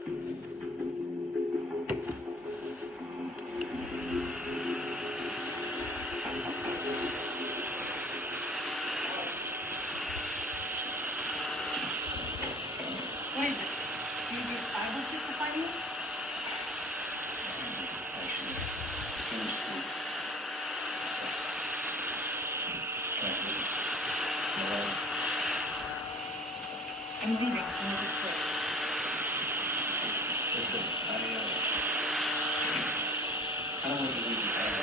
What is it? Do you use Bible to find you? I'm leaving. So move it quick. Listen, I don't want to leave you out of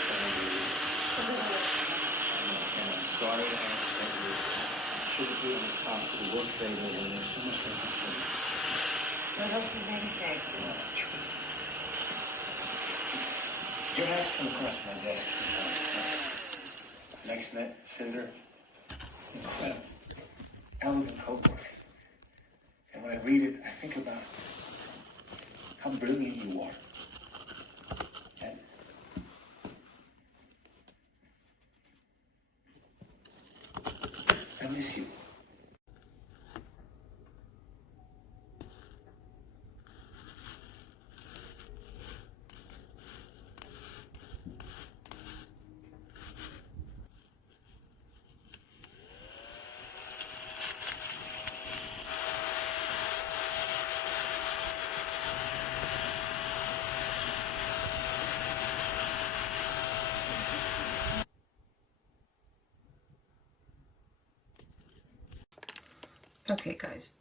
and I'm sorry to ask that you should be on top of the work table when there's so much difference. What else is there to say? Your house come across my desk. Next net, Cinder. Incredible. Elegant coatwork. And when I read it, I think about how brilliant you are. And I miss you. Okay guys,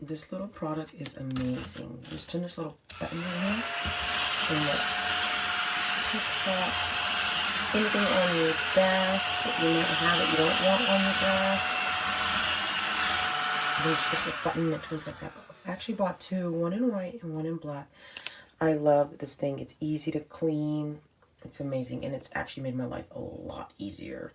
this little product is amazing. Just turn this little button in here and it picks up anything on your desk that you might have that you don't want on your desk. Then just hit this button and it turns right back off. I actually bought two, one in white and one in black. I love this thing. It's easy to clean. It's amazing, and it's actually made my life a lot easier.